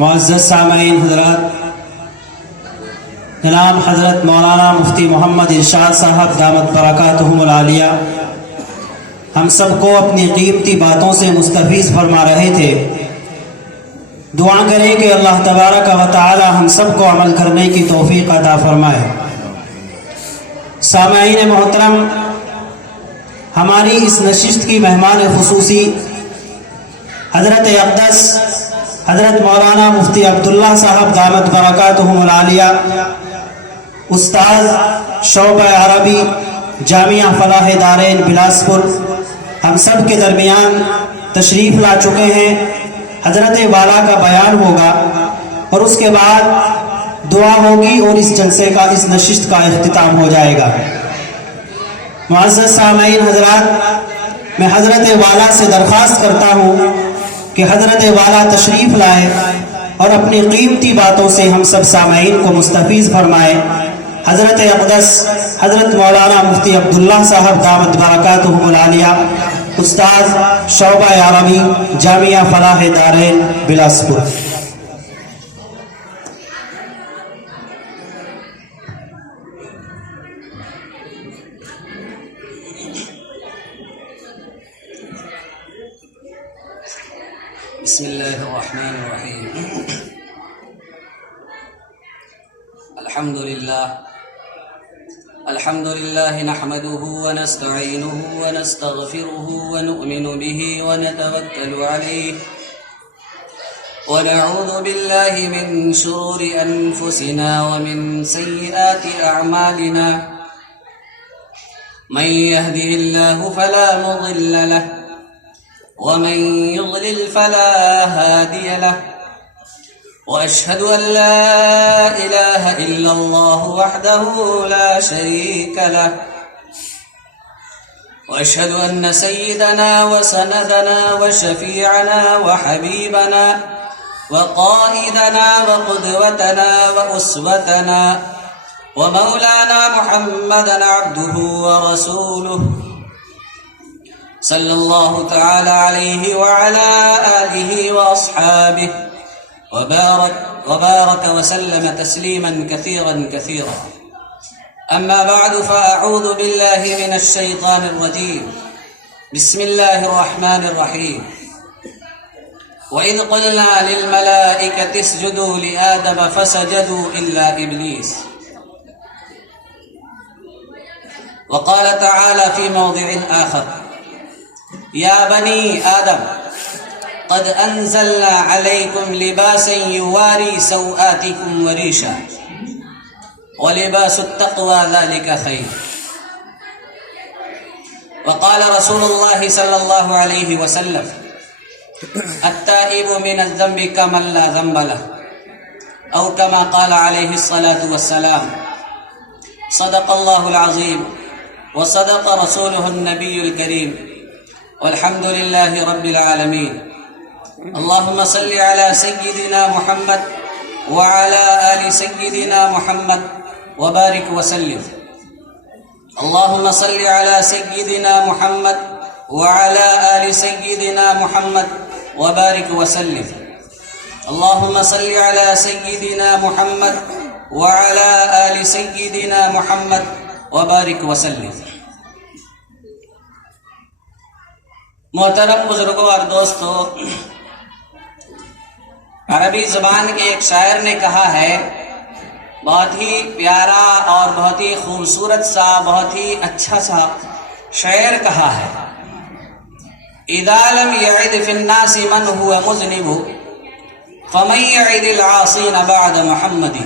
معزز سامعین حضرات، جناب حضرت مولانا مفتی محمد ارشاد صاحب دامت برکاتہم العالیہ ہم سب کو اپنی قیمتی باتوں سے مستفیض فرما رہے تھے۔ دعا کریں کہ اللہ تبارک و تعالی ہم سب کو عمل کرنے کی توفیق عطا فرمائے۔ سامعین محترم، ہماری اس نشست کی مہمان خصوصی حضرت اقدس حضرت مولانا مفتی عبداللہ صاحب دامت برکاتہم العالیہ، استاذ شعبہ عربی جامعہ فلاح دارین بلاسپور ہم سب کے درمیان تشریف لا چکے ہیں۔ حضرت والا کا بیان ہوگا اور اس کے بعد دعا ہوگی اور اس جلسے کا، اس نشست کا اختتام ہو جائے گا۔ معزز سامعین حضرات، میں حضرت والا سے درخواست کرتا ہوں کہ حضرت والا تشریف لائے اور اپنی قیمتی باتوں سے ہم سب سامعین کو مستفیض فرمائے۔ حضرت اقدس حضرت مولانا مفتی عبداللہ صاحب دامت برکاتہم العالیہ، استاذ شعبہ عربی جامعہ فلاح دارین بلاسپور۔ بسم اللہ الرحمن الرحیم۔ الحمد للہ نحمده ونستعینه ونستغفره ونؤمن به ونتوکل علیہ ونعوذ باللہ من شرور انفسنا ومن سیئات اعمالنا، من يهده الله فلا مضل له ومن يضلل فلا هادي له، وأشهد أن لا إله إلا الله وحده لا شريك له، وأشهد أن سيدنا وسندنا وشفيعنا وحبيبنا وقائدنا وقدوتنا وأسوتنا ومولانا محمدا عبده ورسوله صلی اللہ تعالی علیہ وعلى آلہ وأصحابہ وبارك وسلم تسلیما كثيرا كثيرا، اما بعد فأعوذ باللہ من الشیطان الرجیم، بسم اللہ الرحمن الرحیم۔ وَإِذْ قُلْنَا لِلْمَلَائِكَةِ اسْجُدُوا لِآدَمَ فَسَجَدُوا إِلَّا إِبْلِيسَ۔ وقال تعالى في موضع آخر: یا بنی آدم قد انزلنا علیکم لباسا یواری سوآتکم وریشا ولباس التقوى ذلك خیر۔ وقال رسول اللہ صلی اللہ علیہ وسلم: التائب من الذنب كمن لا ذنب له، او كما قال علیہ الصلاة والسلام۔ صدق اللہ العظیم وصدق رسولہ النبی الکریم، والحمد للہ رب العالمین۔ اللہم صلی علی سیدنا محمد وعلی آل سیدنا محمد وبارک وسلم۔ اللہم صلی علی سیدنا محمد وعلی آل سیدنا محمد وبارک وسلم۔ اللہم صلی علی سیدنا محمد وعلی آل سیدنا محمد وبارک وسلم۔ محترم بزرگوں اور دوستو، عربی زبان کے ایک شاعر نے کہا ہے، بہت ہی پیارا اور بہت ہی خوبصورت سا، بہت ہی اچھا سا شعر کہا ہے: اذا لم يعد في الناس من هو مذنب فمن يعد العاصين بعد محمد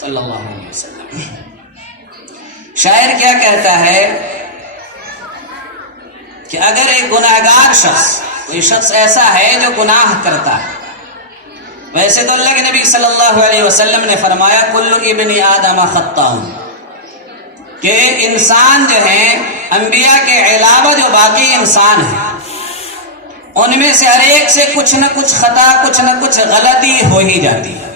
صلی اللہ علیہ وسلم۔ شاعر کیا کہتا ہے کہ اگر ایک گناہگار شخص، کوئی شخص ایسا ہے جو گناہ کرتا ہے، ویسے تو اللہ کے نبی صلی اللہ علیہ وسلم نے فرمایا کل ابن آدم خطاء، کہ انسان جو ہیں، انبیاء کے علاوہ جو باقی انسان ہیں، ان میں سے ہر ایک سے کچھ نہ کچھ خطا، کچھ نہ کچھ غلطی ہو ہی جاتی ہے۔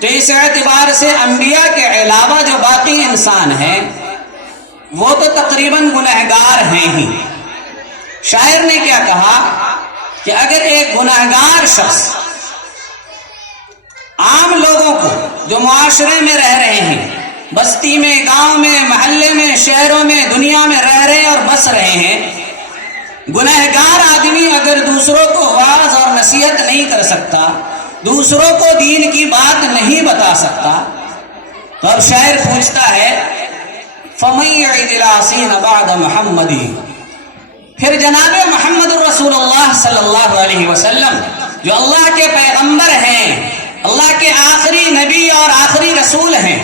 تو اس اعتبار سے انبیاء کے علاوہ جو باقی انسان ہیں وہ تو تقریباً گنہگار ہیں ہی۔ شاعر نے کیا کہا کہ اگر ایک گنہگار شخص عام لوگوں کو جو معاشرے میں رہ رہے ہیں، بستی میں، گاؤں میں، محلے میں، شہروں میں، دنیا میں رہ رہے ہیں اور بس رہے ہیں، گنہگار آدمی اگر دوسروں کو واعظ اور نصیحت نہیں کر سکتا، دوسروں کو دین کی بات نہیں بتا سکتا، تو اب شاعر پوچھتا ہے فَمَن يَعِدِ الْعَاصِينَ بَعْدَ مُحَمَّدٍ، پھر جناب محمد الرسول اللہ صلی اللہ علیہ وسلم جو اللہ کے پیغمبر ہیں، اللہ کے آخری نبی اور آخری رسول ہیں،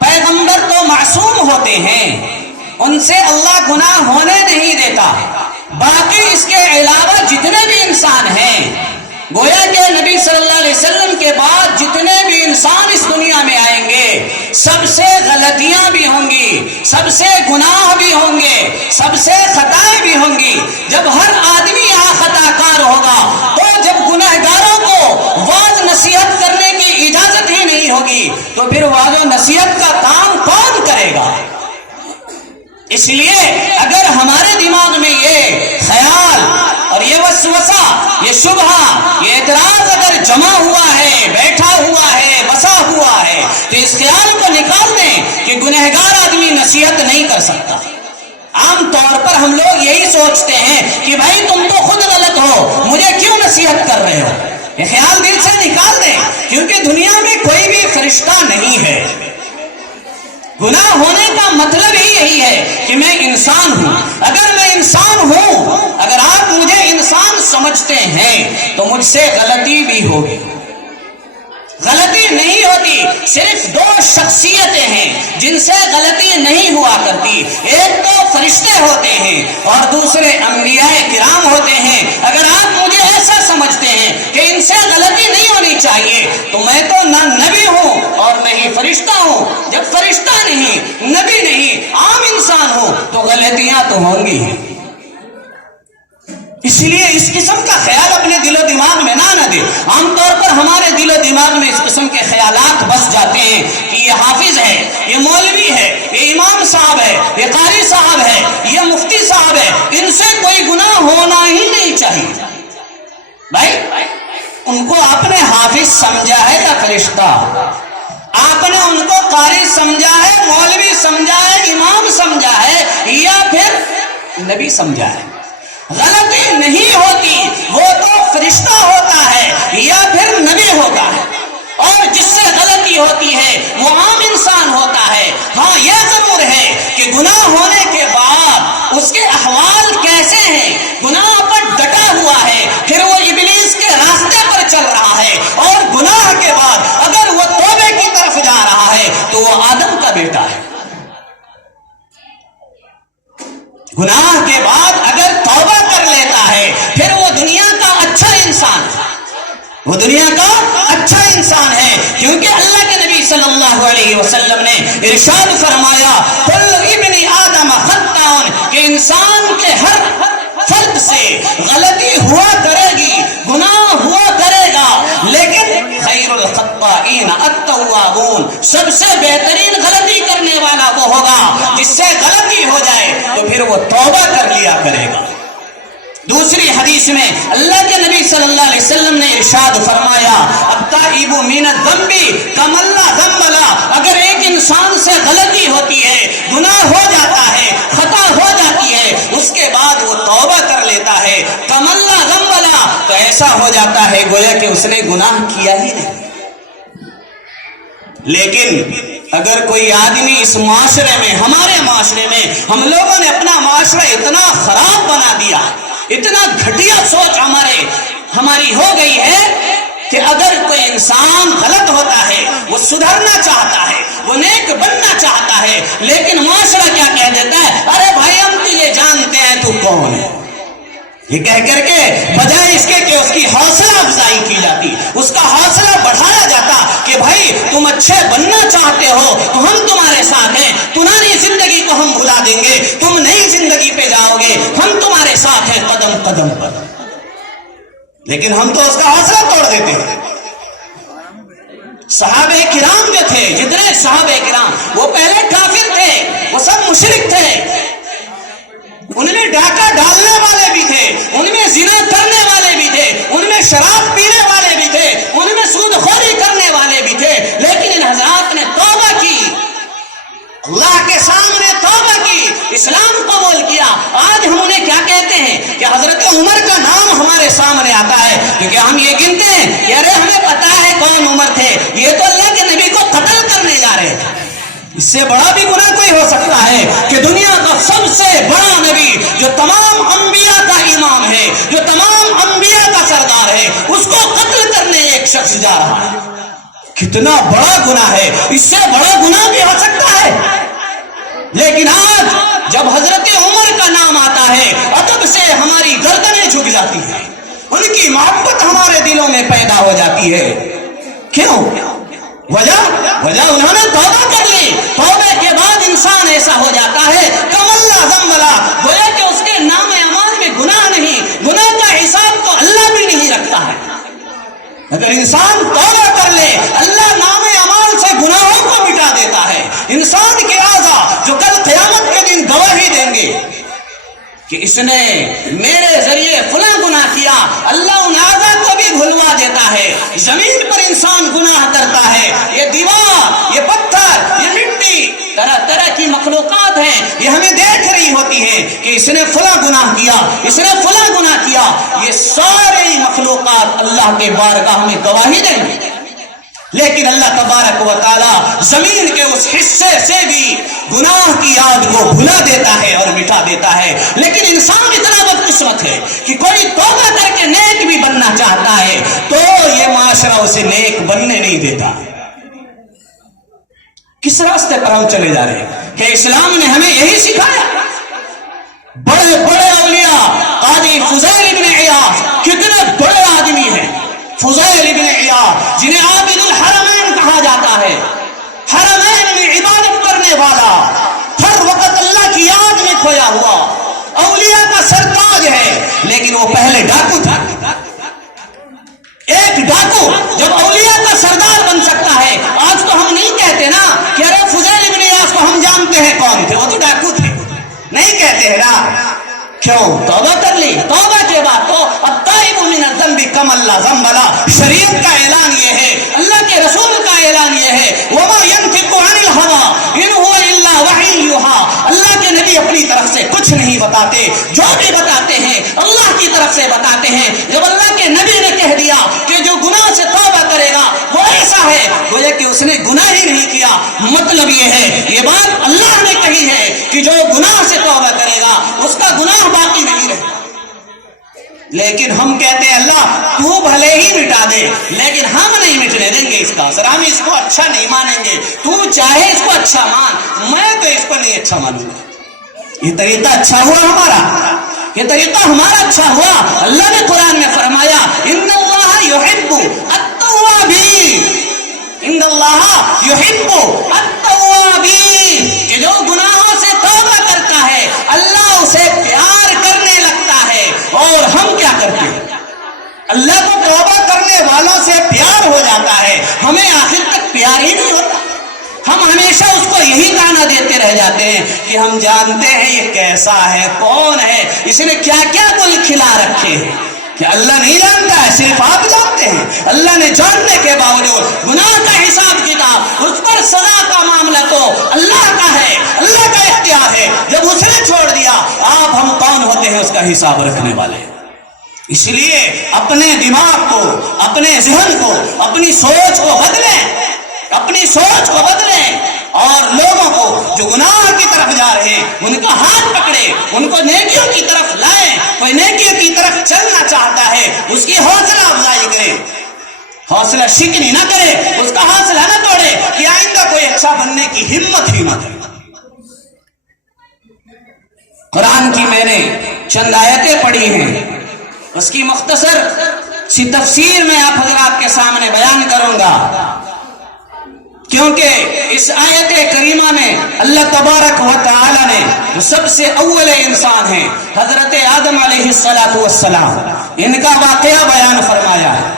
پیغمبر تو معصوم ہوتے ہیں، ان سے اللہ گناہ ہونے نہیں دیتا، باقی اس کے علاوہ جتنے بھی انسان ہیں، گویا کہ نبی صلی اللہ علیہ وسلم کے بعد جتنے بھی انسان اس دنیا میں آئیں گے، سب سے غلطیاں بھی ہوں گی، سب سے گناہ بھی ہوں گے، سب سے خطائیں بھی ہوں گی۔ جب ہر آدمی یہاں خطا کار ہوگا تو جب گنہگاروں کو واعظ نصیحت کرنے کی اجازت ہی نہیں ہوگی تو پھر واعظ و نصیحت کا کام کون کرے گا؟ اس لیے اگر ہمارے دماغ میں یہ خیال اور یہ وسوسہ، یہ شبہ، یہ اعتراض اگر جمع ہوا ہے، بیٹھا ہوا ہے، بسا ہوا ہے، تو اس خیال کو نکال دیں کہ گنہگار آدمی نصیحت نہیں کر سکتا۔ عام طور پر ہم لوگ یہی سوچتے ہیں کہ بھائی تم تو خود غلط ہو، مجھے کیوں نصیحت کر رہے ہو؟ یہ خیال دل سے نکال دیں، کیونکہ دنیا میں کوئی بھی فرشتہ نہیں ہے۔ گناہ ہونے کا مطلب ہی یہی ہے کہ میں انسان ہوں۔ اگر میں انسان ہوں، اگر آپ مجھے انسان سمجھتے ہیں تو مجھ سے غلطی بھی ہوگی۔ غلطی نہیں ہوتی، صرف دو شخصیتیں ہیں جن سے غلطی نہیں ہوا کرتی، ایک تو فرشتے ہوتے ہیں اور دوسرے انبیاء کرام ہوتے ہیں۔ اگر آپ مجھے ایسا سمجھتے ہیں کہ ان سے غلطی نہیں ہونی چاہیے تو میں تو نہ نبی ہوں اور نہ ہی فرشتہ ہوں۔ جب فرشتہ نہیں، نبی نہیں، عام انسان ہوں تو غلطیاں تو ہوں گی۔ اس لیے اس قسم کا خیال اپنے دل و دماغ میں نہ دے۔ عام طور پر ہمارے دل و دماغ میں اس قسم کے خیالات بس جاتے ہیں کہ یہ حافظ ہے، یہ مولوی ہے، یہ امام صاحب ہے، یہ قاری صاحب ہے، یہ مفتی صاحب ہے، ان سے کوئی گناہ ہونا ہی نہیں چاہیے۔ بھائی ان کو آپ نے حافظ سمجھا ہے یا فرشتہ؟ آپ نے ان کو قاری سمجھا ہے، مولوی سمجھا ہے، امام سمجھا ہے یا پھر نبی سمجھا ہے؟ غلطی نہیں ہوتی، وہ تو فرشتہ ہوتا ہے یا پھر نبی ہوتا ہے، اور جس سے غلطی ہوتی ہے وہ عام انسان ہوتا ہے۔ ہاں یہ ضرور ہے کہ گناہ ہونے کے بعد اس کے احوال کیسے ہیں، گناہ پر ڈٹا ہوا ہے، پھر وہ ابلیس کے راستے پر چل رہا ہے، اور گناہ کے بعد اگر وہ توبے کی طرف جا رہا ہے تو وہ آدم کا بیٹا ہے۔ گناہ کے بعد اگر توبہ کر لیتا ہے پھر وہ دنیا کا اچھا انسان ہے، وہ دنیا کا اچھا انسان ہے، کیونکہ اللہ کے نبی صلی اللہ علیہ وسلم نے ارشاد فرمایا کل ابن آدم خطاؤن، کہ انسان کے ہر فرد سے غلطی ہوا کرے گی، گناہ ہوا کرے گا، لیکن خیر الخطائین التوابون، سب سے بہترین غلطی کرنے والا وہ ہوگا جس سے غلطی ہو جائے تو پھر وہ توبہ کر لیا کرے گا۔ دوسری حدیث میں اللہ کے نبی صلی اللہ علیہ وسلم نے ارشاد فرمایا التائب من الذنب کمن لا ذنب له، اگر ایک انسان سے غلطی ہوتی ہے، گناہ ہو جاتا ہے، خطا ہو جاتی ہے، اس کے بعد وہ توبہ کر لیتا ہے، کمن لا ذنب له، تو ایسا ہو جاتا ہے گویا کہ اس نے گناہ کیا ہی نہیں۔ لیکن اگر کوئی آدمی اس معاشرے میں، ہمارے معاشرے میں، ہم لوگوں نے اپنا معاشرہ اتنا خراب بنا دیا، اتنا گھٹیا سوچ ہماری ہو گئی ہے کہ اگر کوئی انسان غلط ہوتا ہے، وہ سدھرنا چاہتا ہے، وہ نیک بننا چاہتا ہے، لیکن معاشرہ کیا کہہ دیتا ہے، ارے بھائی ہم تو یہ جانتے ہیں تو کون ہے، یہ کہہ کر کے بجائے اس کے کہ اس کی حوصلہ افزائی کی جاتی، اس کا حوصلہ بڑھایا جاتا کہ بھائی تم اچھے بننا چاہتے ہو تو ہم تمہارے ساتھ ہیں، پرانی زندگی کو ہم بھلا دیں گے، تم نئی زندگی پہ جاؤ گے، ہم تمہارے ساتھ ہیں قدم قدم پر۔ لیکن ہم تو اس کا حوصلہ توڑ دیتے ہیں۔ صحابہ کرام جو تھے، جتنے صحابہ کرام، وہ پہلے کافر تھے، وہ سب مشرک تھے، ان میں ڈاکہ ڈالنے والے بھی تھے، ان میں زنا کرنے والے بھی تھے، ان میں شراب پینے والے بھی تھے، کہتے ہیں کہ حضرت عمر کا نام ہمارے سامنے آتا ہے کیونکہ ہم یہ گنتے ہیں کہ ارے ہمیں پتا ہے کون عمر تھے، یہ تو اللہ کے نبی کو قتل کرنے جا رہے تھے۔ اس سے بڑا بھی گناہ کوئی ہو سکتا ہے کہ دنیا کا سب سے بڑا نبی جو تمام انبیاء کا امام ہے، جو تمام انبیاء کا سردار ہے، اس کو قتل کرنے ایک شخص جا رہا ہے۔ کتنا بڑا گناہ ہے، اس سے بڑا گناہ بھی ہو سکتا ہے۔ لیکن آج جب حضرت عمر کا نام آتا ہے ادب سے ہماری گردنیں جھک جاتی ہیں، ان کی محبت ہمارے دلوں میں پیدا ہو جاتی ہے۔ کیوں؟ وجہ انہوں نے توبہ کر لی۔ توبے کے بعد انسان ایسا ہو جاتا ہے کم اللہ ذنبلا، گویا کہ اس کے نام اعمال میں گناہ نہیں، گناہ کا حساب تو اللہ بھی نہیں رکھتا ہے۔ اگر انسان توبہ کر لے اللہ نام اعمال سے گناہوں کو مٹا دیتا ہے۔ انسان کے اعضاء جو کل قیامت کے دن گواہی دیں گے کہ اس نے میرے ذریعے فلاں گناہ کیا، اللہ ان اعضاء کو بھی بھلوا دیتا ہے۔ زمین پر انسان گناہ کرتا ہے، یہ دیوار، یہ پتھر، یہ مٹی، طرح طرح کی مخلوقات ہیں، یہ ہمیں دیکھ رہی ہوتی ہے کہ اس نے فلاں گناہ کیا، اس نے فلاں گناہ کیا۔ یہ سارے مخلوقات اللہ کے بارگاہ میں گواہی دیں گے، لیکن اللہ تبارک و تعالی زمین کے اس حصے سے بھی گناہ کی یاد کو بھلا دیتا ہے اور مٹا دیتا ہے۔ لیکن انسان اتنا بدقسمت ہے کہ کوئی توبہ کر کے نیک بھی بننا چاہتا ہے تو یہ معاشرہ اسے نیک بننے نہیں دیتا۔ کس راستے پر ہم چلے جا رہے ہیں کہ اسلام نے ہمیں یہی سکھایا؟ بڑے بڑے اولیاء قاضی فضیل ابن عیاض کتنے بڑے آدمی ہیں۔ فضیل ابن عیاض جنہیں عابد الحرمین کہا جاتا ہے، حرمین میں عبادت کرنے والا، ہر وقت اللہ کی یاد میں کھویا ہوا، اولیاء کا سرتاج ہے، لیکن وہ پہلے ڈاکو تھا۔ ایک ڈاکو جب اولیاء کا سردار بن سکتا ہے، آج تو ہم نہیں کہتے نا کہ ارے فضیل ابن عیاض کو ہم جانتے ہیں کون تھے، وہ تو ڈاکو تھے، نہیں کہتے ہیں نا۔ کیوں؟ توبہ کر لی، توبہ کے بعد تو التائب من الذنب کما لا ذنب له۔ شریعت کا اعلان یہ ہے، اللہ کے رسول کا اعلان یہ ہے، وما ينطق عن الهوى ان هو الا وحی یوحى۔ اللہ کے نبی اپنی طرف سے کچھ نہیں بتاتے، جو بھی بتاتے ہیں اللہ کی طرف سے بتاتے ہیں۔ جب اللہ کے نبی نے کہہ دیا کہ جو گناہ سے توبہ کرے گا وہ ایسا ہے گویا کہ اس نے گناہ ہی نہیں کیا، مطلب یہ ہے یہ بات اللہ نے کہی ہے کہ جو گناہ سے توبہ کرے گا اس کا گناہ باقی نہیں رہے۔ لیکن ہم کہتے ہیں اللہ تو بھلے ہی مٹا دے لیکن ہم نہیں مٹنے دیں گے اس کا اثر، ہم اس کو اچھا نہیں مانیں گے، تو چاہے اس کو اچھا مان، میں تو اس کو نہیں اچھا مانوں گا۔ یہ طریقہ اچھا ہوا ہمارا، یہ طریقہ ہمارا اچھا ہوا۔ اللہ نے قرآن میں فرمایا ان اللہ یحب التوابین، ان اللہ یحب التوابین، کہ جو گناہوں سے توبہ کرتا ہے اللہ اسے پیار کرنے لگتا ہے۔ اور ہم کیا کرتے ہیں؟ اللہ کو توبہ کرنے والوں سے پیار ہو جاتا ہے، ہمیں آخر تک پیار ہی نہیں ہوتا۔ ہم ہمیشہ اس کو یہی تانا دیتے رہ جاتے ہیں کہ ہم جانتے ہیں یہ کیسا ہے، کون ہے، اس نے کیا کیا گل کھلا رکھے ہیں، کہ اللہ نہیں جانتا ہے، صرف آپ جانتے ہیں۔ اللہ نے جاننے کے باوجود گناہ کا حساب کتاب، اس پر سزا کا معاملہ تو اللہ کا ہے، اللہ کا اختیار ہے۔ جب اس نے چھوڑ دیا آپ ہم کون ہوتے ہیں اس کا حساب رکھنے والے؟ اس لیے اپنے دماغ کو، اپنے ذہن کو، اپنی سوچ کو بدلیں، اپنی سوچ کو بدلیں، اور لوگوں کو جو گناہ کی طرف جا رہے ہیں ان کا ہاتھ پکڑے، ان کو نیکیوں کی طرف لائیں۔ کوئی نیکیوں کی طرف چلنا چاہتا ہے اس کی حوصلہ افزائی کرے، حوصلہ شکنی نہ کرے، اس کا حوصلہ نہ توڑے کہ آئندہ کوئی اچھا بننے کی ہمت ہی نہ کرے۔ قرآن کی میں نے چند آیتیں پڑھی ہیں، اس کی مختصر سی تفسیر میں آپ حضرات کے سامنے بیان کروں گا، کیونکہ اس آیت کریمہ میں اللہ تبارک و تعالی نے جو سب سے اول انسان ہیں حضرت آدم علیہ السلام، ان کا واقعہ بیان فرمایا ہے۔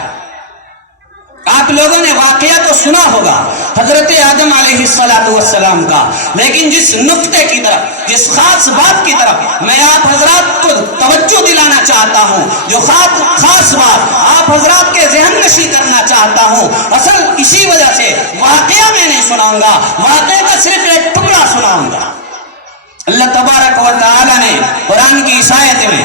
آپ لوگوں نے واقعہ تو سنا ہوگا حضرت آدم علیہ السلام کا، لیکن جس نقطے کی طرف، جس خاص بات کی طرف میں آپ حضرات کو توجہ دلانا چاہتا ہوں، جو خاص بات آپ حضرات کے ذہن نشی کرنا چاہتا ہوں، اصل اسی وجہ سے واقعہ میں نہیں سناؤں گا، واقعے کا صرف ایک ٹکڑا سناؤں گا۔ اللہ تبارک و تعالی نے قرآن کی اس آیت میں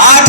8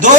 2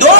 2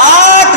8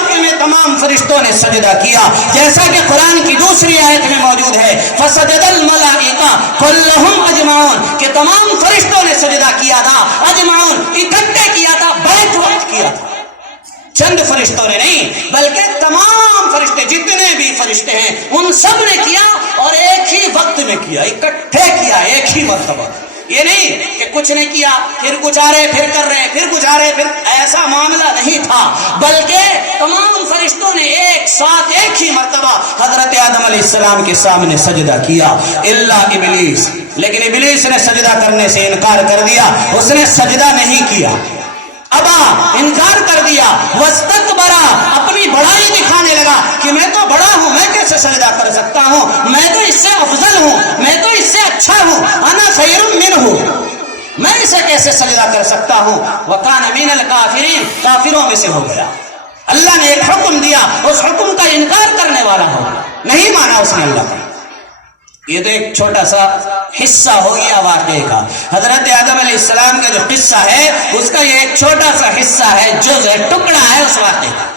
وقت میں تمام فرشتوں نے سجدہ کیا، جیسا کہ قرآن کی دوسری آیت میں موجود ہے فسجد الملائکہ کلہم اجمعون، کہ تمام فرشتوں نے سجدہ کیا تھا، اجمعون اکٹھے کیا تھا، بیک وقت کیا تھا، چند فرشتوں نے نہیں بلکہ تمام فرشتے جتنے بھی فرشتے ہیں ان سب نے کیا، اور ایک ہی وقت میں کیا، اکٹھے کیا، ایک ہی مرتبہ۔ یہ نہیں کہ کچھ نے کیا پھر کچھ آ رہے پھر کر رہے پھر کچھ آ رہے پھر، ایسا معاملہ نہیں تھا، بلکہ تمام فرشتوں نے ایک ساتھ ایک ہی مرتبہ حضرت آدم علیہ السلام کے سامنے سجدہ کیا، الا ابلیس، لیکن ابلیس نے سجدہ کرنے سے انکار کر دیا، اس نے سجدہ نہیں کیا، ابا انکار کر دیا، واستکبر اپنی بڑائی دکھانے لگا کہ میں تو بڑا ہوں، میں کیسے سجدہ کر سکتا ہوں، میں تو اس سے افضل ہوں، میں تو اس سے اچھا ہوں، انا خیر منہ، میں اسے کیسے سجدہ کر سکتا ہوں، وکان من الکافرین، کافروں میں سے ہو گیا۔ اللہ نے ایک حکم دیا، اس حکم کا انکار کرنے والا ہو، نہیں مانا اس نے اللہ کا۔ یہ تو ایک چھوٹا سا حصہ ہو گیا واقعے کا، حضرت آدم علیہ السلام کا جو قصہ ہے اس کا یہ ایک چھوٹا سا حصہ ہے، جز ہے، ٹکڑا ہے اس واقعے کا۔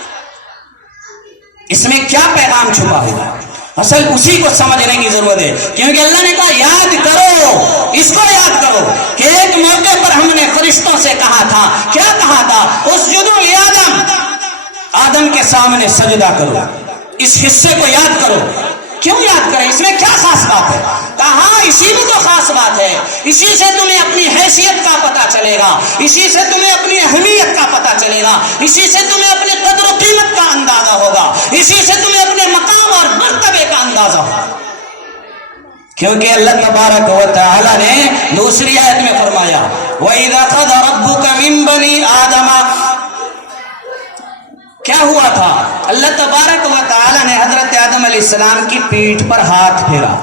اس میں کیا پیغام چھپا ہوا ہے، اصل اسی کو سمجھنے کی ضرورت ہے، کیونکہ اللہ نے کہا یاد کرو، اس کو یاد کرو کہ ایک موقع پر ہم نے فرشتوں سے کہا تھا، کیا کہا تھا، اسجدوا لآدم، آدم کے سامنے سجدہ کرو، اس حصے کو یاد کرو۔ کیوں یاد کریں، اس میں کیا خاص بات ہے، کہا اسی میں تو خاص بات ہے، اسی سے تمہیں اپنی حیثیت کا پتہ چلے گا، اسی سے تمہیں اپنی اہمیت کا پتہ چلے گا، اسی سے تمہیں اپنے قدر و قیمت کا اندازہ ہوگا، اسی سے تمہیں اپنے مقام اور مرتبے کا اندازہ ہوگا، کیونکہ اللہ تبارک و تعالی نے دوسری آیت میں فرمایا وَإِذَا أَخَذَ رَبُّكَ مِن بَنِي آدَمَ، کیا ہوا تھا، اللہ تبارک و تعالی نے حضرت آدم علیہ السلام کی پیٹھ پر ہاتھ پھیرا،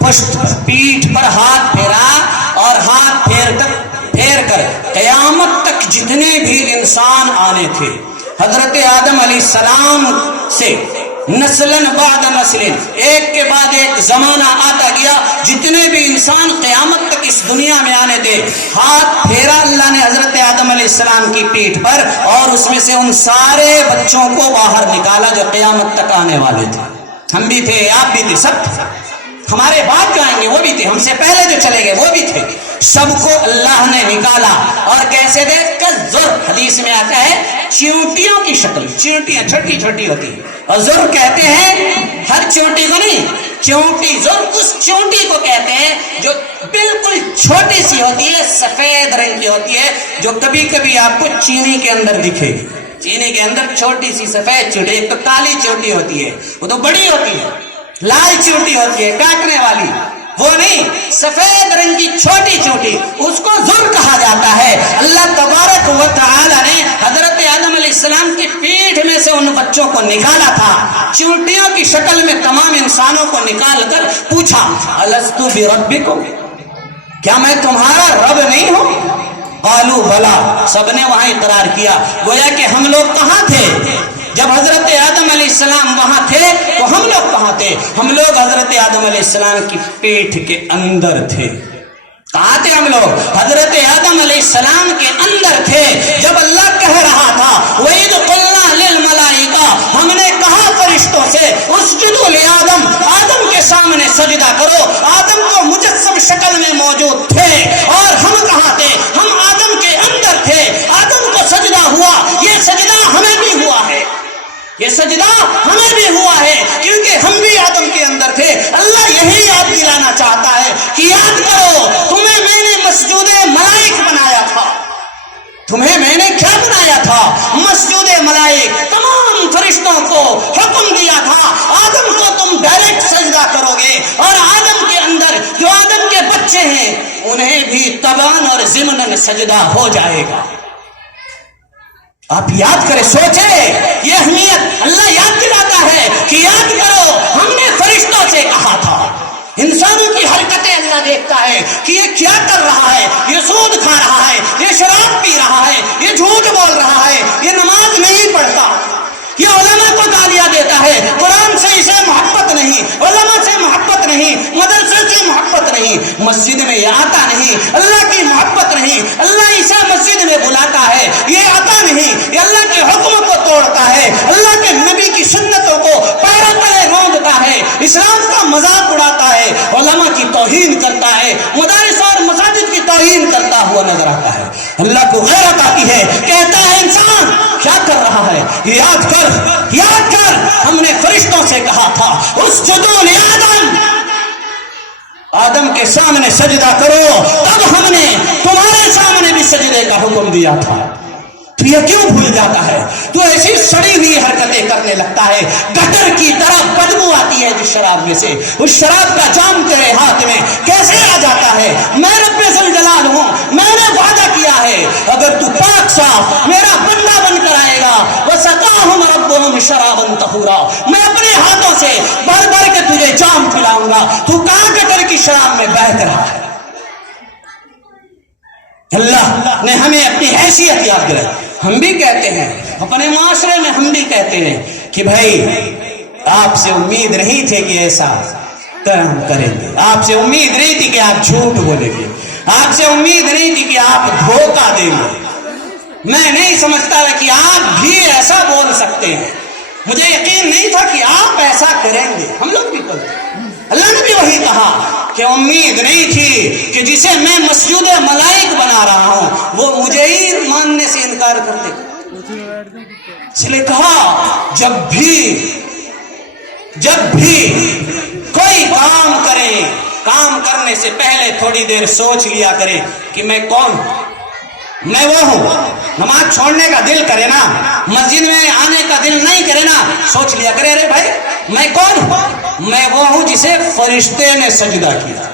پشت پر، پیٹھ پر ہاتھ پھیرا، اور ہاتھ پھیر کر قیامت تک جتنے بھی انسان آنے تھے حضرت آدم علیہ السلام سے نسلاً بعد نسلیں، ایک کے بعد ایک زمانہ آتا گیا، جتنے بھی انسان قیامت تک اس دنیا میں آنے تھے، ہاتھ پھیرا اللہ نے حضرت آدم علیہ السلام کی پیٹھ پر، اور اس میں سے ان سارے بچوں کو باہر نکالا جو قیامت تک آنے والے تھے، ہم بھی تھے، آپ بھی تھے، سب تھے، ہمارے بعد جو آئیں گے وہ بھی تھے، ہم سے پہلے جو چلے گئے وہ بھی تھے، سب کو اللہ نے نکالا، اور کیسے دے، کذر، حدیث میں آتا ہے چیونٹیوں کی شکل، چیونٹیاں چھوٹی چھوٹی ہوتی ہیں، اور ذر کہتے ہیں ہر چیونٹی کو نہیں، چیونٹی ذر اس چیونٹی کو کہتے ہیں جو بالکل چھوٹی سی ہوتی ہے، سفید رنگ کی ہوتی ہے، جو کبھی کبھی آپ کو چینی کے اندر دکھے گی، چینی کے اندر چھوٹی سی سفید چیونٹی، ایک تو کالی چیونٹی ہوتی ہے وہ تو بڑی ہوتی ہے، لال چیونٹی ہوتی ہے کاٹنے والی، وہ نہیں، سفید رنگ کی چھوٹی چیونٹی، اس کو ذر کہا جاتا ہے۔ اللہ تبارک و تعالی نے حضرت آدم علیہ السلام کی پیٹھ میں سے ان بچوں کو نکالا تھا، چیونٹیوں کی شکل میں تمام انسانوں کو نکال کر پوچھا الستو بربکم، کیا میں تمہارا رب نہیں ہوں؟ قالوا بلا، سب نے وہاں اقرار کیا، گویا کہ ہم لوگ کہاں تھے جب حضرت آدم علیہ السلام وہاں تھے، تو ہم لوگ کہاں تھے، ہم لوگ حضرت آدم علیہ السلام کی پیٹھ کے اندر تھے، کہاں تھے ہم لوگ، حضرت آدم علیہ السلام کے اندر تھے، جب اللہ کہہ رہا تھا وَإِذْ قُلْنَا لِلْمَلَائِكَةِ، ہم نے کہا فرشتوں سے اسجدوا لآدم، آدم کے سامنے سجدہ کرو، آدم کو مجسم شکل میں موجود تھے، اور ہم کہاں تھے، ہم آدم کے اندر تھے، آدم کو سجدہ ہوا، یہ سجدہ ہمیں بھی ہوا ہے، یہ سجدہ ہمیں بھی ہوا ہے، کیونکہ ہم بھی آدم کے اندر تھے۔ اللہ یہی یاد دلانا چاہتا ہے کہ یاد کرو، تمہیں میں نے مسجود ملائک بنایا تھا، تمہیں میں نے کیا بنایا تھا، مسجود ملائک، تمام فرشتوں کو حکم دیا تھا آدم کو تم ڈائریکٹ سجدہ کرو گے، اور آدم کے اندر جو آدم کے بچے ہیں انہیں بھی طبعاً اور ضمناً سجدہ ہو جائے گا۔ آپ یاد کریں، سوچیں، یہ اہمیت اللہ یاد دلاتا ہے کہ یاد کرو، ہم نے فرشتوں سے کہا تھا، انسانوں کی حرکتیں اللہ دیکھتا ہے کہ یہ کیا کر رہا ہے، یہ سود کھا رہا ہے، یہ شراب پی رہا ہے، یہ جھوٹ بول رہا ہے، یہ نماز نہیں پڑھتا، یہ علماء کو گالیاں دیتا ہے، قرآن سے اسے محبت نہیں، علماء سے محبت نہیں، مدرسے سے محبت نہیں، مسجد میں یہ آتا نہیں، اللہ کی محبت نہیں، اللہ اسے مسجد میں بلاتا ہے، یہ آتا نہیں، یہ اللہ کے حکم کو توڑتا اسلام کا مذاق اڑاتا ہے، علماء کی توہین کرتا ہے، مدارس اور مساجد کی توہین کرتا ہوا نظر آتا ہے۔ اللہ کو غیرت آتی ہے، کہتا ہے انسان کیا کر رہا ہے، یاد کر ہم نے فرشتوں سے کہا تھا اسجدوا لآدم، آدم کے سامنے سجدہ کرو، تب ہم نے تمہارے سامنے بھی سجدے کا حکم دیا تھا۔ تو یہ کیوں بھول جاتا ہے؟ تو ایسی سڑی ہوئی حرکتیں کرنے لگتا ہے، گٹر کی طرح بدبو آتی ہے جس شراب میں سے، اس شراب کا جام تیرے ہاتھ میں کیسے آ جاتا ہے؟ میں رب ذوالجلال ہوں، میں نے وعدہ کیا ہے اگر تو پاک صاف میرا بندہ بن کر آئے گا، وَسَقَاهُمْ رَبُّهُمْ شَرَابًا طَهُورًا، میں اپنے ہاتھوں سے بھر بھر کے تجھے جام پلاؤں گا، تو کہاں گٹر کی شراب میں بہت رہا ہے؟ اللہ نے ہمیں اپنی حیثیت یاد دلائی۔ ہم بھی کہتے ہیں، اپنے معاشرے میں ہم بھی کہتے ہیں کہ بھائی آپ سے امید نہیں تھی کہ ایسا ہم کریں گے، آپ سے امید نہیں تھی کہ آپ جھوٹ بولیں گے، آپ سے امید نہیں تھی کہ آپ دھوکہ دیں گے، میں نہیں سمجھتا تھا کہ آپ بھی ایسا بول سکتے ہیں، مجھے یقین نہیں تھا کہ آپ ایسا کریں گے۔ ہم لوگ بھی بولتے ہیں، اللہ نے بھی وہی کہا کہ امید نہیں تھی کہ جسے میں مسجود ملائک بنا رہا ہوں وہ مجھے ہی ماننے سے انکار کر دے، اس لیے کہا جب بھی کوئی کام کرے، کام کرنے سے پہلے تھوڑی دیر سوچ لیا کرے کہ میں کون ہوں، میں وہ ہوں۔ نماز چھوڑنے کا دل کرے نا، مسجد میں آنے کا دل نہیں کرے نا، سوچ لیا کرے ارے بھائی میں کون ہوں، میں وہ ہوں جسے فرشتے نے سجدہ کیا۔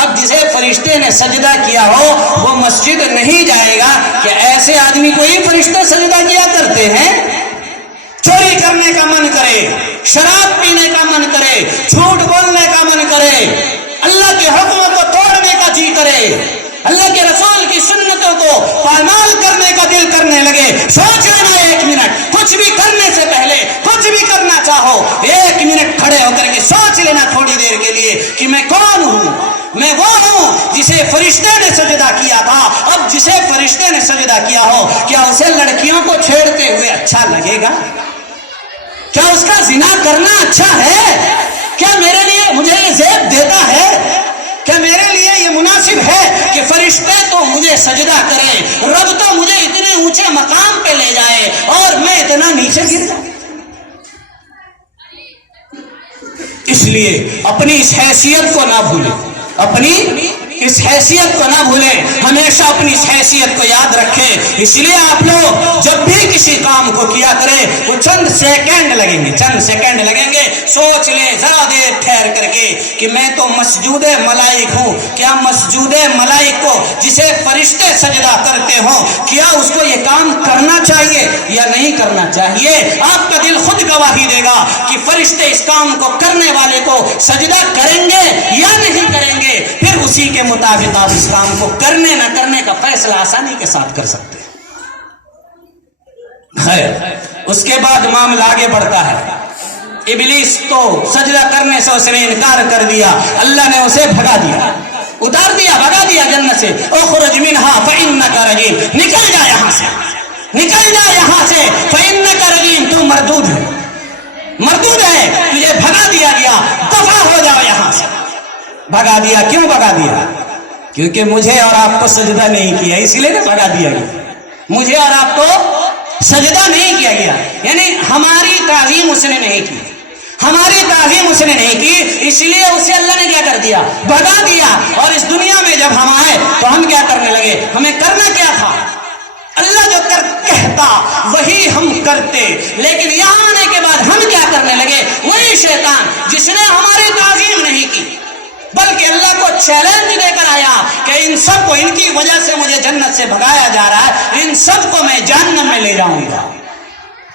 اب جسے فرشتے نے سجدہ کیا ہو وہ مسجد نہیں جائے گا کہ ایسے آدمی کو ہی فرشتے سجدہ کیا کرتے ہیں؟ چوری کرنے کا من کرے، شراب پینے کا من کرے، جھوٹ بولنے کا من کرے، اللہ کے حکموں کو توڑنے کا جی کرے، اللہ کے رسول کی سنتوں کو پامال کرنے کا دل کرنے لگے، سوچ لینا ایک منٹ، کچھ بھی کرنے سے پہلے کچھ بھی کرنا چاہو ایک منٹ کھڑے ہو کر کے سوچ لینا تھوڑی دیر کے لیے کہ میں کون ہوں، میں وہ ہوں جسے فرشتے نے سجدہ کیا تھا۔ اب جسے فرشتے نے سجدہ کیا ہو کیا اسے لڑکیوں کو چھیڑتے ہوئے اچھا لگے گا؟ کیا اس کا زنا کرنا اچھا ہے؟ کیا میرے لیے مجھے یہ زیب دیتا ہے؟ کیا میرے لیے یہ مناسب ہے کہ فرشتے تو مجھے سجدہ کریں، رب تو مجھے اتنے اونچے مقام پہ لے جائے اور میں اتنا نیچے گر جاؤں؟ اس لیے اپنی اس حیثیت کو نہ بھولیں، اپنی اس حیثیت کو نہ بھولیں، ہمیشہ اپنی اس حیثیت کو یاد رکھیں۔ اس لیے آپ لوگ جب بھی کسی کام کو کیا کریں وہ چند سیکنڈ لگیں گے، سوچ لیں ذرا دیر ٹھہر کر کے کہ میں تو مسجود ملائک ہوں، کیا مسجود ملائک کو جسے فرشتے سجدہ کرتے ہوں کیا اس کو یہ کام کرنا چاہیے یا نہیں کرنا چاہیے؟ آپ کا دل خود گواہی دے گا کہ فرشتے اس کام کو کرنے والے کو سجدہ کریں گے یا نہیں کریں گے، پھر اسی کے مطابق آپ اس کام کو کرنے نہ کرنے کا فیصلہ آسانی کے ساتھ کر سکتے ہیں۔ خیر، اس کے بعد معاملہ آگے بڑھتا ہے۔ ابلیس تو سجدہ کرنے سے اس نے انکار کر دیا، اللہ نے اسے بھگا دیا، بھگا دیا جنت سے۔ اخرج منہا فإنک رجیم، نکل جا یہاں سے فإنک رجیم، تو مردود ہے، تجھے بھگا دیا گیا، دفع ہو جاؤ یہاں سے۔ بھگا دیا، کیوں بھگا دیا؟ کیونکہ مجھے اور آپ کو سجدہ نہیں کیا، اس لیے نا بھگا دیا گیا، مجھے اور آپ کو سجدہ نہیں کیا گیا، یعنی ہماری تعظیم اس نے نہیں کی، اس لیے اسے اللہ نے کیا کر دیا؟ بھگا دیا۔ اور اس دنیا میں جب ہم آئے تو ہم کیا کرنے لگے؟ ہمیں کرنا کیا تھا؟ اللہ جو کہتا وہی ہم کرتے، لیکن یہاں آنے کے بعد ہم کیا کرنے لگے؟ وہی شیطان جس نے ہماری تعظیم نہیں کی بلکہ اللہ کو چیلنج دے کر آیا کہ ان سب کو، ان کی وجہ سے مجھے جنت سے بھگایا جا رہا ہے، ان سب کو میں جہنم میں لے جاؤں گا۔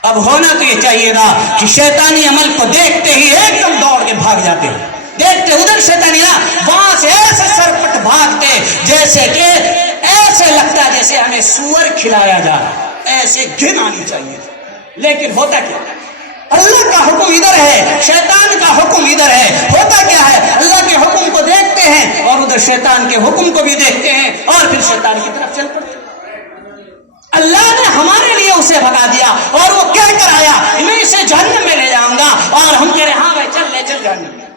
اب ہونا تو یہ چاہیے نا کہ شیطانی عمل کو دیکھتے ہی ایک دم دوڑ کے بھاگ جاتے ہیں، دیکھتے ادھر شیطانی وہاں سے ایسے سرپٹ بھاگتے جیسے کہ ایسے لگتا ہے جیسے ہمیں سور کھلایا جا رہا ہے، ایسے گھن آنی چاہیے، لیکن ہوتا کیا؟ اللہ کا حکم ادھر ہے، شیطان کا حکم ادھر ہے، ہوتا کیا ہے؟ اللہ کے حکم کو دیکھتے ہیں اور ادھر شیطان کے حکم کو بھی دیکھتے ہیں اور پھر شیطان کی طرف چل پڑتے ہیں۔ اللہ نے ہمارے لیے اسے بھگا دیا اور وہ کہہ کر آیا میں اسے جہنم میں لے جاؤں گا، اور ہم کہہ رہے ہاں بھائی چل جہنم میں۔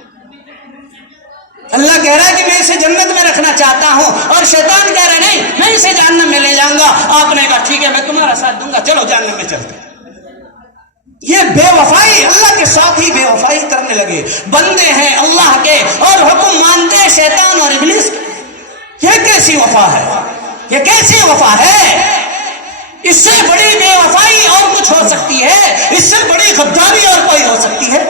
اللہ کہہ رہا ہے کہ میں اسے جنت میں رکھنا چاہتا ہوں، اور شیطان کہہ رہا ہے نہیں میں اسے جہنم میں لے جاؤں گا۔ آپ نے کہا ٹھیک ہے میں تمہارا ساتھ دوں گا، چلو جہنم میں چلتے۔ یہ بے وفائی، اللہ کے ساتھ ہی بے وفائی کرنے لگے۔ بندے ہیں اللہ کے اور حکم مانتے ہیں شیطان اور ابلیس کے۔ یہ کیسی وفا ہے؟ یہ کیسی وفا ہے؟ اس سے بڑی بے وفائی اور کچھ ہو سکتی ہے؟ اس سے بڑی غداری اور کوئی ہو سکتی ہے؟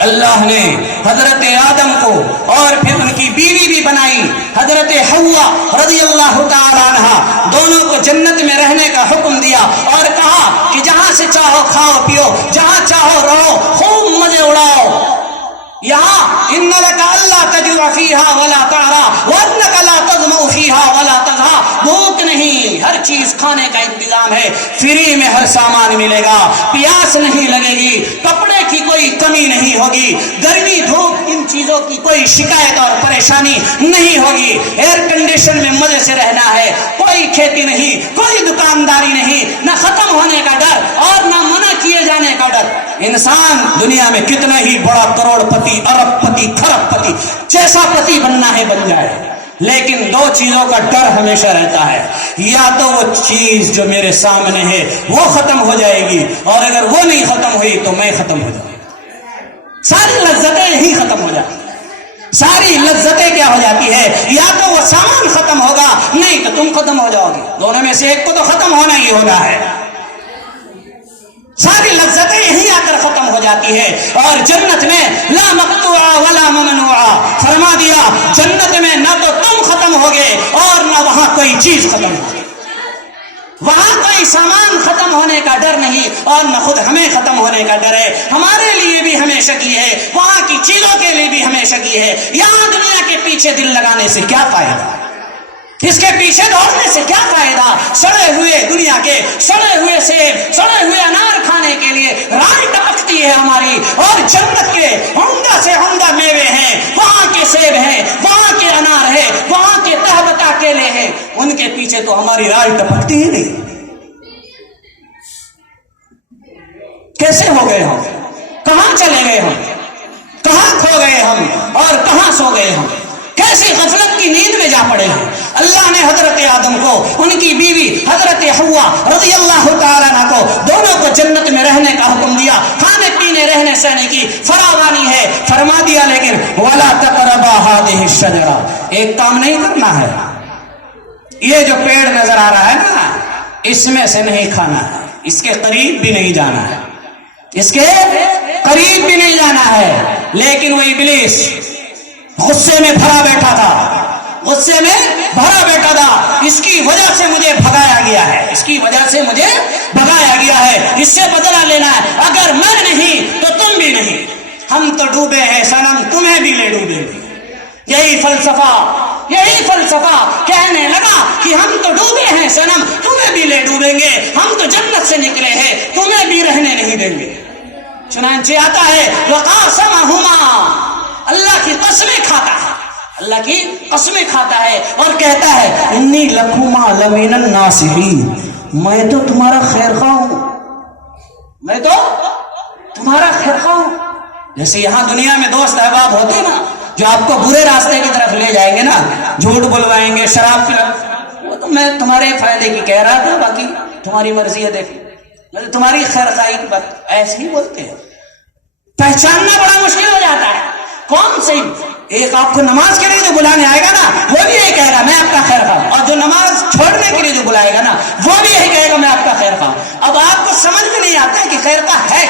اللہ نے حضرت آدم کو اور پھر ان کی بیوی بھی بنائی حضرت حوا رضی اللہ تعالی عنہا، دونوں کو جنت میں رہنے کا حکم دیا اور کہا کہ جہاں سے چاہو کھاؤ پیو، جہاں چاہو رہو، خوب مزے اڑاؤ۔ یہاں ان لک الا تجوع فیہا ولا تعرا وانک لا تظمأ فیہا ولا تضحا، بھوک نہیں، ہر چیز کھانے کا انتظام ہے، فری میں ہر سامان ملے گا، پیاس نہیں لگے گی، کپڑے کی کوئی کمی نہیں ہوگی، گرمی دھوپ ان چیزوں کی کوئی شکایت اور پریشانی نہیں ہوگی، ایئر کنڈیشن میں مزے سے رہنا ہے، کوئی کھیتی نہیں، کوئی دکانداری نہیں، نہ ختم ہونے کا ڈر اور نہ منع کیے جانے کا ڈر۔ انسان دنیا میں کتنا ہی بڑا کروڑ پتی، ارب پتی، کھرب پتی، جیسا پتی بننا ہے بن جائے، لیکن دو چیزوں کا ڈر ہمیشہ رہتا ہے، یا تو وہ چیز جو میرے سامنے ہے وہ ختم ہو جائے گی، اور اگر وہ نہیں ختم ہوئی تو میں ختم ہو جاؤں گا۔ ساری لذتیں یہی ختم ہو جاتی، ساری لذتیں کیا ہو جاتی ہے؟ یا تو وہ سامان ختم ہوگا، نہیں تو تم ختم ہو جاؤ گے، دونوں میں سے ایک کو تو ختم ہونا ہی ہونا ہے۔ ساری لذتیں یہیں آ کر ختم ہو جاتی ہے، اور جنت میں لا مقطوعہ ولا ممنوعہ، فرما دیا جنت میں نہ تو تم ختم ہوگے اور نہ وہاں کوئی چیز ختم ہوگی، وہاں کوئی سامان ختم ہونے کا ڈر نہیں اور نہ خود ہمیں ختم ہونے کا ڈر ہے۔ ہمارے لیے بھی ہمیشہ کی ہے، وہاں کی چیزوں کے لیے بھی ہمیشہ کی ہے۔ یہاں دنیا کے پیچھے دل لگانے سے کیا فائدہ؟ اس کے پیچھے دوڑنے سے کیا فائدہ؟ سڑے ہوئے دنیا کے سڑے ہوئے سیب، سڑے ہوئے انار کھانے کے لیے رائے ٹپکتی ہے ہماری، اور جنت کے عمدہ سے عمدہ میوے ہیں، وہاں کے سیب ہیں، وہاں کے انار ہیں، وہاں کے تہبتا کیلے ہیں، ان کے پیچھے تو ہماری رائے ٹپکتی ہی نہیں۔ کیسے ہو گئے ہم؟ کہاں چلے گئے ہم؟ کہاں کھو گئے ہم اور کہاں سو گئے ہم؟ کیسی غفلت کی نیند میں جا پڑے ہیں۔ اللہ نے حضرت آدم کو، ان کی بیوی حضرت حوا رضی اللہ تعالیٰ عنہ کو، دونوں کو جنت میں رہنے کا حکم دیا، کھانے پینے رہنے سہنے کی فراوانی ہے، فرما دیا لیکن وَلَا تَقْرَبَا هَذِهِ الشَّجَرَةَ، ایک کام نہیں کرنا ہے، یہ جو پیڑ نظر آ رہا ہے نا اس میں سے نہیں کھانا ہے، اس کے قریب بھی نہیں جانا ہے، اس کے قریب بھی نہیں جانا ہے۔ لیکن وہ ابلیس غصے میں بھرا بیٹھا تھا، غصے میں بھرا بیٹھا تھا، اس کی وجہ سے مجھے بھگایا گیا ہے، اس کی وجہ سے مجھے بھگایا گیا ہے، اس سے بدلہ لینا ہے، اگر میں نہیں تو تم بھی نہیں، ہم تو ڈوبے ہیں صنم، تمہیں بھی لے ڈوبیں گے۔ یہی فلسفہ کہنے لگا کہ ہم تو ڈوبے ہیں صنم، تمہیں بھی لے ڈوبیں گے، ہم تو جنت سے نکلے ہیں، تمہیں بھی رہنے نہیں دیں گے۔ چنانچہ آتا ہے وَقَاسَمَهُمَا، اللہ کی قسمیں کھاتا ہے، اللہ کی قسمیں کھاتا ہے اور کہتا ہے انی لکما لمن الناصحین، میں تو تمہارا خیر خواہ ہوں، میں تو تمہارا خیر خواہ ہوں۔ جیسے یہاں دنیا میں دوست احباب ہوتے ہیں نا جو آپ کو برے راستے کی طرف لے جائیں گے نا، جھوٹ بلوائیں گے، شراب پلا، وہ تو میں تمہارے فائدے کی کہہ رہا تھا، باقی تمہاری مرضی ہے، دیکھیں تمہاری خیر خواہی کی بات، ایسے ہی بولتے ہیں۔ پہچاننا بڑا مشکل ہو جاتا ہے کون سی، ایک آپ کو نماز کے لیے جو بلانے آئے گا نا وہ بھی یہی کہے گا میں آپ کا خیر خواہ، اور جو نماز چھوڑنے کے لیے جو بلائے گا نا وہ بھی یہی کہے گا میں آپ کا خیر خواہ۔ اب آپ کو سمجھ میں نہیں آتا ہے کہ خیر خواہ ہے،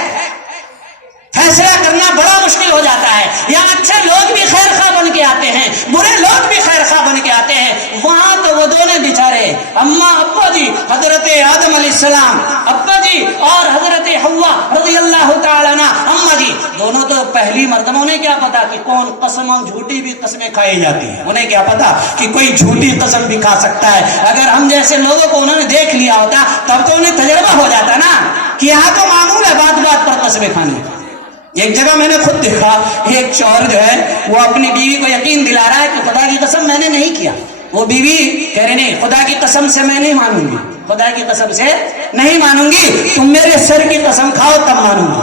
فیصلہ کرنا بڑا مشکل ہو جاتا ہے۔ یہاں اچھے لوگ بھی خیر خواہ بن کے آتے ہیں، برے لوگ بھی خیر خواہ بن کے آتے ہیں، وہاں تو وہ دونوں بیچارے اماں ابا جی حضرت آدم علیہ السلام ابا جی اور حضرت حوا رضی اللہ تعالیٰ عنہ اماں جی، دونوں تو پہلی مرتبہ، انہیں کیا پتا کہ کون قسموں جھوٹی بھی قسمیں کھائی جاتی ہیں، انہیں کیا پتا کہ کوئی جھوٹی قسم بھی کھا سکتا ہے۔ اگر ہم جیسے لوگوں کو انہوں نے دیکھ لیا ہوتا تب تو انہیں تجربہ ہو جاتا نا کہ یہاں تو معمول ہے بات بات پر قسمیں کھانے۔ ایک جگہ میں نے خود دیکھا، ایک شوہر جو ہے وہ اپنی بیوی کو یقین دلا رہا ہے کہ خدا کی قسم میں نے نہیں کیا، وہ بیوی کہہ رہی نہیں خدا کی قسم سے میں نہیں مانوں گی، خدا کی قسم سے نہیں مانوں گی، تم میرے سر کی قسم کھاؤ تب مانوں گی۔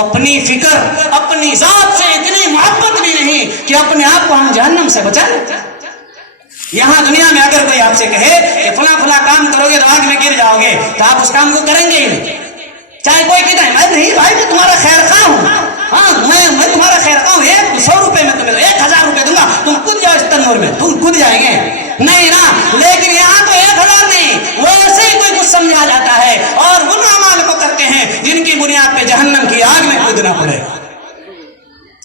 اپنی فکر اپنی ذات سے اتنی محبت بھی نہیں کہ اپنے آپ کو ہم جہنم سے بچا لیں. یہاں دنیا میں اگر کوئی آپ سے کہے کہ فلاں فلاں کام کرو گے تو آگ میں گر جاؤ گے تو آپ اس کام کو کریں گے ہی نہیں. چاہے کوئی کہتا ہے میں نہیں بھائی میں تمہارا خیر خواہ ہوں, ہاں میں تمہارا خیر خواہ ہوں, 100 روپے میں تمہیں 1000 روپے دوں گا, تم کود جاؤ اس تنور میں, تم کود جائیں گے نہیں نا. لیکن یہاں تو 1000 نہیں, وہ ایسے ہی کوئی کچھ سمجھا جاتا ہے اور ان اعمال کو کرتے ہیں جن کی بنیاد پہ جہنم کی آگ میں کودنا پڑے.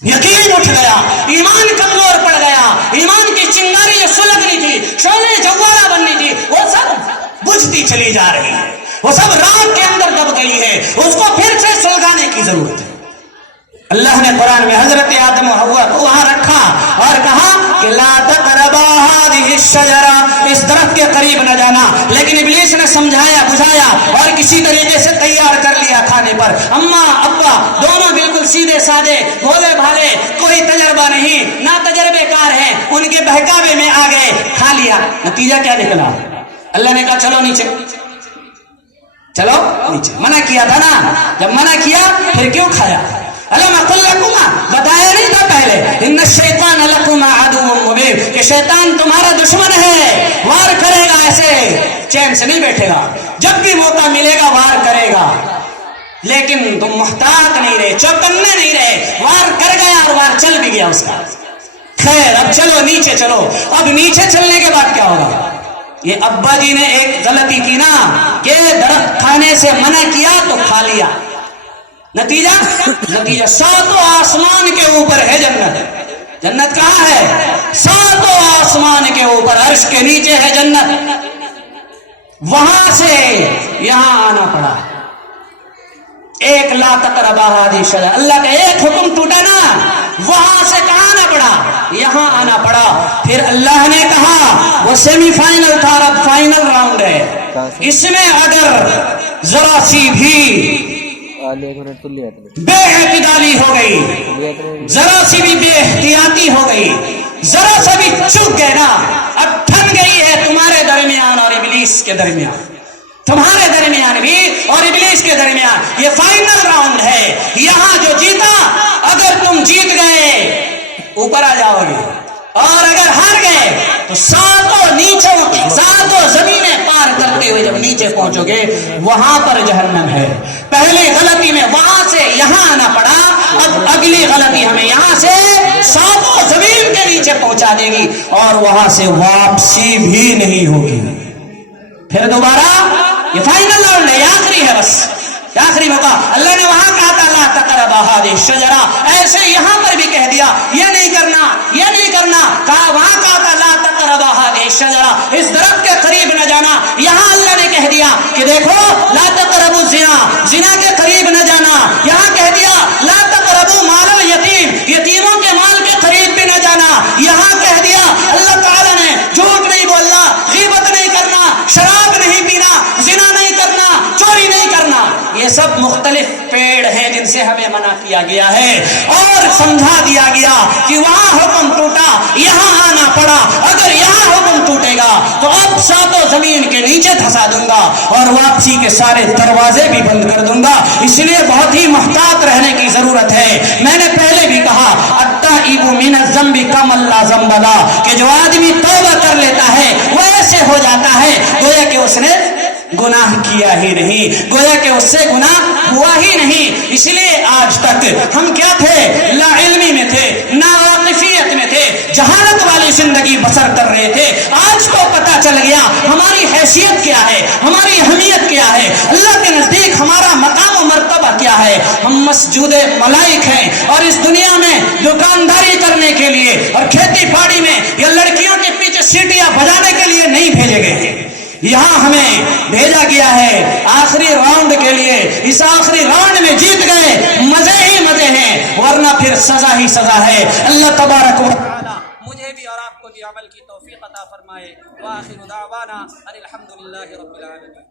یقین اٹھ گیا, ایمان کمزور پڑ گیا, ایمان کی چنگاری جو سلگنی تھی, شعلے جوالہ بننی تھی, وہ سب بجھتی چلی جا رہی ہے, وہ سب راگ کے اندر دب گئی ہے, اس کو پھر سے سلگانے کی ضرورت ہے. اللہ نے قرآن میں حضرت آدم و حوا کو وہاں رکھا اور کہا کہ لا تقربا هذه الشجرة, اس درخت کے قریب نہ جانا. لیکن ابلیس نے سمجھایا بجھایا اور کسی طریقے سے تیار کر لیا کھانے پر. اماں ابا دونوں بالکل سیدھے سادے بھولے بھالے, کوئی تجربہ نہیں, نہ تجربے کار ہیں, ان کے بہکاوے میں آ گئے, کھا لیا. نتیجہ کیا نکلا؟ اللہ نے کہا چلو نیچے, چلو نیچے. منع کیا تھا نا, جب منع کیا پھر کیوں کھایا؟ علم اقل لکما, بتایا نہیں تھا پہلے, ان الشیطان لکما عدو مبین, کہ شیطان تمہارا دشمن ہے, وار کرے گا, ایسے چین سے نہیں بیٹھے گا, جب بھی موقع ملے گا وار کرے گا. لیکن تم محتاط نہیں رہے, چوکنے نہیں رہے, وار کر گیا اور وار چل بھی گیا اس کا. خیر اب چلو نیچے چلو. اب نیچے چلنے کے بعد کیا ہوگا؟ یہ ابا جی نے ایک غلطی کی نا کہ درخت کھانے سے منع کیا تو کھا لیا. نتیجہ 7 آسمان کے اوپر ہے جنت. جنت کہاں ہے؟ 7 آسمان کے اوپر, عرش کے نیچے ہے جنت. وہاں سے یہاں آنا پڑا. ایک لا تقربا هذه الشجرة, اللہ کا ایک حکم ٹوٹا نا, وہاں سے کہاں آنا پڑا؟ یہاں آنا پڑا. پھر اللہ نے کہا وہ سیمی فائنل تھا, اب فائنل راؤنڈ ہے, اس میں اگر ذرا سی بھی بے اعتدالی ہو گئی, ذرا سی بھی بے احتیاطی ہو گئی, ذرا سا بھی چوک گئے نا, اب ٹھن گئی ہے تمہارے درمیان اور ابلیس کے درمیان, تمہارے درمیان بھی اور ابلیس کے درمیان. یہ فائنل راؤنڈ ہے. یہاں جو جیتا, اگر تم جیت گئے اوپر آ جاؤ گے, اور اگر ہار گئے تو 7 زمینیں پار کرتے ہوئے جب نیچے پہنچو گے وہاں پر جہنم ہے. پہلی غلطی میں وہاں سے یہاں آنا پڑا, اب اگلی غلطی ہمیں یہاں سے 7 زمین کے نیچے پہنچا دے گی اور وہاں سے واپسی بھی نہیں ہوگی. پھر دوبارہ یہ فائنل راؤنڈ ہے, آخری ہے, بس آخری موقع. اللہ نے وہاں کہا تھا لا تقربا هذه الشجرة, ایسے یہاں پر بھی کہہ دیا یہ نہیں کرنا, یہ نہیں کرنا. کہا وہاں کہا تھا لا تقربا هذه الشجرة, اس درخت کے قریب نہ جانا. یہاں اللہ نے کہہ دیا کہ دیکھو لا تقربوا الزنا, زنا کے قریب نہ جانا. یہاں کہہ دیا لا تقربوا مال الیتیم, یتیموں کے مال کے قریب بھی نہ جانا. یہاں کہہ دیا اللہ تعالیٰ نے جھوٹ نہیں بولنا, غیبت نہیں کرنا, شراب نہیں پینا, زنا نہیں کرنا, چوری نہیں کرنا. یہ سب مختلف پیڑ ہیں جن سے ہمیں منع کیا گیا ہے اور سمجھا دیا گیا کہ وہاں حکم ٹوٹا, یہاں آنا پڑا. اگر یہاں حکم ٹوٹے گا تو اب 7 زمین کے نیچے دھسا دوں گا اور واپسی کے سارے دروازے بھی بند کر دوں گا. اس لیے بہت ہی محتاط رہنے کی ضرورت ہے. میں نے پہلے بھی کہا التائب من الذنب کمن لا ذنب له, کہ جو آدمی توبہ کر لیتا ہے وہ ایسے ہو جاتا ہے گویا کہ اس نے گناہ کیا ہی نہیں, گویا کہ اس سے گناہ ہوا ہی نہیں. اس لیے آج تک ہم کیا تھے؟ لا علمی میں تھے, ناواقفیت میں تھے, جہالت والی زندگی بسر کر رہے تھے. آج تو پتہ چل گیا ہماری حیثیت کیا ہے, ہماری اہمیت کیا ہے, اللہ کے نزدیک ہمارا مقام و مرتبہ کیا ہے. ہم مسجود ملائک ہیں اور اس دنیا میں دکانداری کرنے کے لیے اور کھیتی باڑی میں یا لڑکیوں کے پیچھے سیٹیاں بجانے کے لیے نہیں بھیجے گئے ہیں. یہاں ہمیں بھیجا گیا ہے آخری راؤنڈ کے لیے. اس آخری راؤنڈ میں جیت گئے, مزے ہی مزے ہیں, ورنہ پھر سزا ہی سزا ہے. اللہ تبارک و تعالی مجھے بھی اور آپ کو بھی عمل کی توفیق عطا فرمائے. وآخر دعوانا ان الحمدللہ رب العالمین.